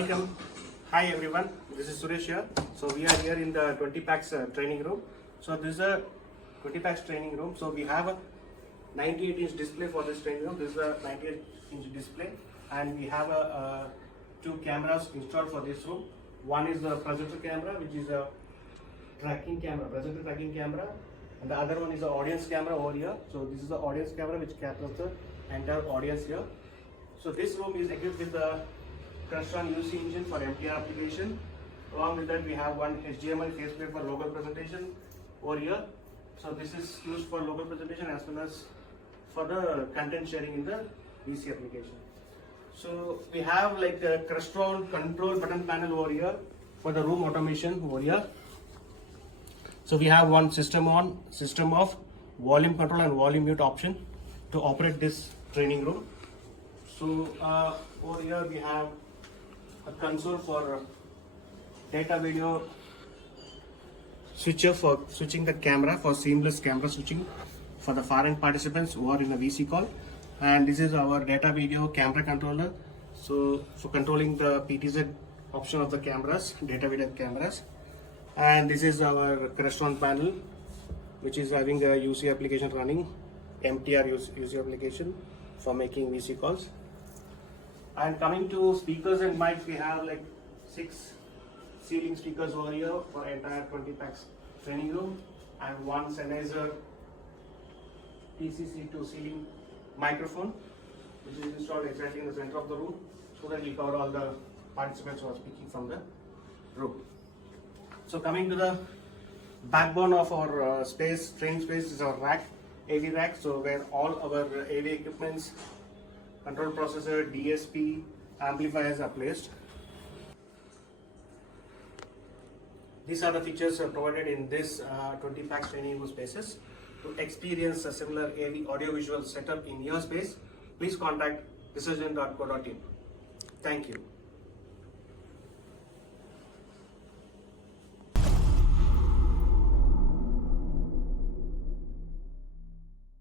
Welcome. Hi everyone. This is Suresh here. So we are here in the 20 packs training room. So this is a 20 packs training room. So we have a 98-inch display for this training room. This is a 98-inch display, and we have two cameras installed for this room. One is the presenter camera, which is a tracking camera, presenter tracking camera, and the other one is the audience camera over here. So this is the audience camera which captures the entire audience here. So this room is equipped with the Crestron UC engine for MTR application. Along with that, we have one HDMI faceplate for local presentation over here. So this is used for local presentation as well as for the content sharing in the VC application. So we have like the Crestron control button panel over here for the room automation over here. So we have one system on, system off, volume control and volume mute option to operate this training room. So over here we have a console for data video switcher for switching the camera for seamless camera switching for the far end participants who are in a VC call. And this is our data video camera controller. So for controlling the PTZ option of the cameras, data video cameras. And this is our Crestron panel, which is having a UC application running, MTR UC application for making VC calls. And coming to speakers and mics, we have like 6 ceiling speakers over here for entire 20 packs training room, and one Sennheiser TCC2 ceiling microphone, which is installed exactly in the center of the room, so that we cover all the participants who are speaking from the room. So coming to the backbone of our training space is our rack, AV rack. So where all our AV equipments, control processor, DSP, amplifiers are placed. These are the features provided in this 20 packs training room spaces. To experience a similar AV audiovisual setup in your space, please contact resurgent.co.in. Thank you.